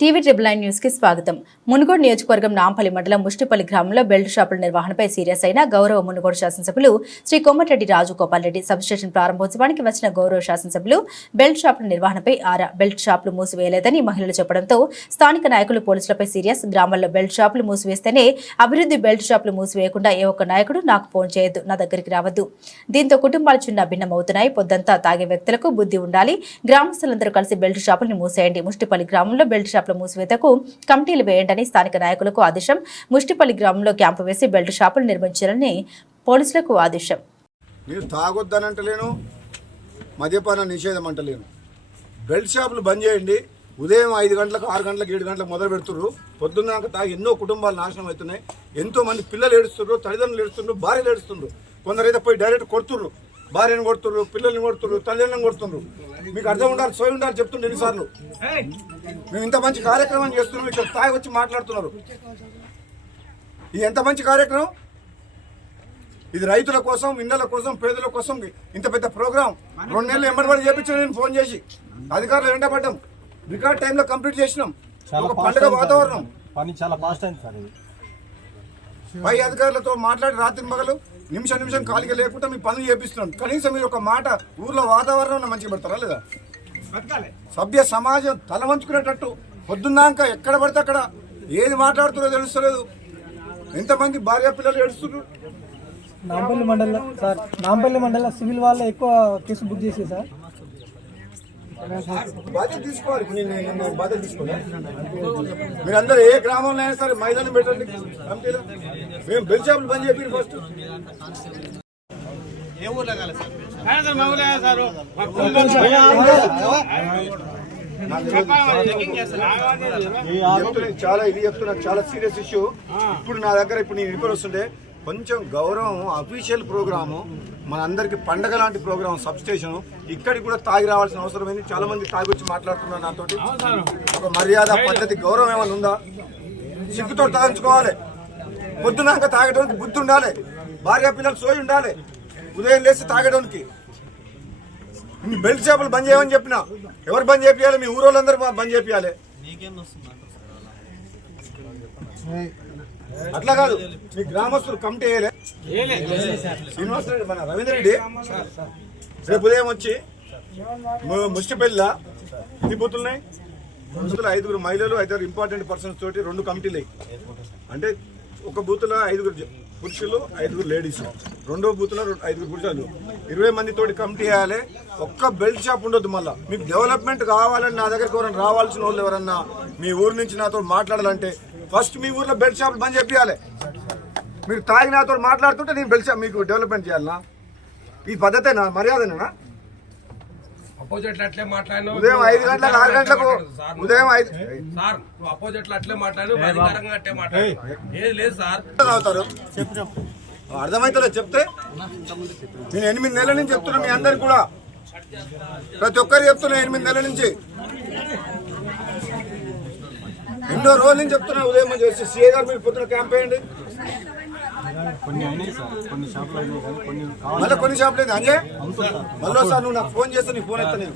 TV triple nine న్యూస్కి స్వాగతం. మునుగోడు నియోజకవర్గం నాంపల్లి మండలం ముష్టిపల్లి గ్రామంలో బెల్ట్ షాపుల నిర్వహణపై సీరియస్ అయిన గౌరవ మునుగోడు శాసనసభ్యులు శ్రీ కొమ్మటిరెడ్డి రాజగోపాల్ రెడ్డి సబ్స్టేషన్ ప్రారంభోత్సవానికి వచ్చిన గౌరవ శాసనసభ్యులు బెల్ట్ షాపుల నిర్వహణపై ఆరా బెల్ట్ షాపులు మూసివేయలేదని మహిళలు చెప్పడంతో స్థానిక నాయకులు పోలీసులపై సీరియస్. గ్రామాల్లో బెల్ట్ షాపులు మూసివేస్తేనే అభివృద్ధి బెల్ట్ షాపులు మూసివేయకుండా ఏ ఒక్క నాయకుడు నాకు ఫోన్ చేయొద్దు నా దగ్గరికి రావద్దు. దీంతో కుటుంబాలు చిన్న భిన్నమవుతున్నాయి పొద్దంతా తాగే వ్యక్తులకు బుద్ధి ఉండాలి గ్రామస్తులందరూ కలిసి బెల్ట్ షాపుల్ని మూసేయండి. ముష్టిపల్లి గ్రామంలో బెల్ట్ షాపుల మూసివేతకు కమిటీలు వేయండి స్థానిక నాయకులకు ఆదేశం. ముష్టిపల్లి గ్రామంలో క్యాంపు వేసి బెల్ట్ షాపులు నిర్మించాలని పోలీసులకు ఆదేశం. మీరు తాగొద్దని అంటలేను మద్యపాన నిషేధం అంటలేను. బెల్ట్ షాపులు బంద్ చేయండి ఉదయం ఐదు గంటలకు ఆరు గంటలకు ఏడు గంటలకు మొదలు పెడుతుర్రు. పొద్దున్నాక తాగి ఎన్నో కుటుంబాలు నాశనం అవుతున్నాయి. ఎంతో మంది పిల్లలు ఏడుస్తున్నారు తల్లిదండ్రులు ఏడుస్తున్నారు భార్యలు ఏడుస్తున్నారు కొందరైతే పోయి డైరెక్ట్ కొడుతుర్రు. భార్యను కొడుతుర్రు పిల్లల్ని కొడుతుర్రు తల్లిదండ్రులను కొడుతున్నారు మీకు అర్థం ఉండాలి సోయి ఉండాలి చెప్తుండే ఎన్నిసార్లు. మేము ఇంత మంచి కార్యక్రమం చేస్తున్నాం ఇక్కడ తాగి వచ్చి మాట్లాడుతున్నారు. ఇది ఎంత మంచి కార్యక్రమం? ఇది రైతుల కోసం ఇండ్ల కోసం పేదల కోసం ఇంత పెద్ద ప్రోగ్రామ్ రెండు నెలలు ఎంబడి చేపించిన నేను ఫోన్ చేసి. అధికారులు వెంటబడ్డాం. రికార్డ్ టైంలో కంప్లీట్ చేసినాం. ఒక పండుగ వాతావరణం. పని చాలా ఫాస్ట్ అయింది సార్ ఇది. పై అధికారులతో మాట్లాడి రాత్రి మగలు. నిమిషం నిమిషం ఖాళీగా లేకుండా మీ పనులు చేపిస్తున్నాం కనీసం మీరు ఒక మాట ఊర్లో వాతావరణం మంచిగా పెడతారా లేదా? సభ్య సమాజం తల వంచుకునేటట్టు పొద్దున్నాక ఎక్కడ పడితే అక్కడ ఏది మాట్లాడుతున్నారో తెలుస్తలేదు. ఎంతమంది భార్య పిల్లలు ఏడుస్తున్నారు? నాంపల్లి మండలం సార్ నాంపల్లి మండలం సివిల్ వాళ్ళే ఎక్కువ కేసు బుక్ చేసి సార్. బాధ్యత తీసుకోవాలి నేను- బాధ్యత తీసుకోవాలి మీరందరూ ఏ గ్రామంలో అయినా సరే మైదానం పెట్టండి. కమిటీలో. మేము బెల్ షాపులు బంద్ చెప్పి ఫస్ట్ చెప్తున్నా, చాలా ఇది చెప్తున్నా చాలా సీరియస్ ఇష్యూ ఇప్పుడు నా దగ్గర ఇప్పుడు నేను రిపేర్ వస్తుండే కొంచెం గౌరవం అఫీషియల్ ప్రోగ్రాము మన అందరికి పండగ లాంటి ప్రోగ్రామ్ సబ్ స్టేషన్ ఇక్కడికి కూడా తాగి రావాల్సిన అవసరం ఏంది? చాలా మంది తాగి వచ్చి మాట్లాడుతున్నారు నాతోటి. ఒక మర్యాద పద్ధతి గౌరవం ఏమైనా ఉందా? సిగ్గుతో తాగించుకోవాలి. పొద్దునాక తాగడానికి బుద్ధి ఉండాలి. భార్య పిల్లలు సోయి ఉండాలి. ఉదయం లేచి తాగడానికి. బెల్ట్ షాపులు బంద్ చేయమని చెప్పిన ఎవరు బంద్ చేపియాలి మీ ఊరోళ్ళందరూ బంద్ చేపియాలి అట్లా కాదు. మీ గ్రామస్తులు కమిటీ వేయలే శ్రీనివాస్ రెడ్డి మన రవీంద్ర రెడ్డి రేపు ఉదయం వచ్చి ము- ముష్టిపెల్ల ఎన్ని బూతులున్నాయి బూతులు ఐదుగురు మహిళలు ఐదారు ఇంపార్టెంట్ పర్సన్స్ తోటి రెండు కమిటీలు. అంటే ఒక బూత్లో ఐదుగురు పురుషులు ఐదుగురు లేడీస్ రెండో బూత్లో ఐదుగురు పురుషులు. ఇరవై మంది తోటి కమిటీ వేయాలి ఒక్క బెల్ట్ షాప్ ఉండొద్దు మళ్ళా. మీకు డెవలప్మెంట్ కావాలని నా దగ్గరికి ఎవరైనా రావాల్సిన వాళ్ళు ఎవరన్నా మీ ఊరు నుంచి నాతో మాట్లాడాలంటే ఫస్ట్ మీ ఊర్లో బెల్ట్ షాప్ బంద్ చెప్పాలి మీరు తాగి నాతో మాట్లాడుతుంటే నేను బెల్ట్ షాప్ మీకు డెవలప్మెంట్ చేయాలనా? ఈ పద్ధతేనా? మర్యాదనేనా? ఉదయం ఐదు గంటలకు ఆరు గంటలకు ఉదయం ఐదు అవుతారు అర్థమైతే చెప్తే? నేను ఎనిమిది నెలల నుంచి చెప్తున్నా మీ అందరికి కూడా. ప్రతి ఒక్కరు చెప్తున్నా ఎనిమిది నెలల నుంచి. ఎన్నో రోజుల నుంచి చెప్తున్నా ఉదయం చేసి సీఏ గారు మీరు పొద్దున క్యాంప్ వేయండి. కొన్ని షాపులు మళ్ళీ కొన్ని షాపులు అంజయ్? మళ్ళీ సార్ నువ్వు నాకు ఫోన్ చేస్తే నీ ఫోన్ ఎత్తా నేను.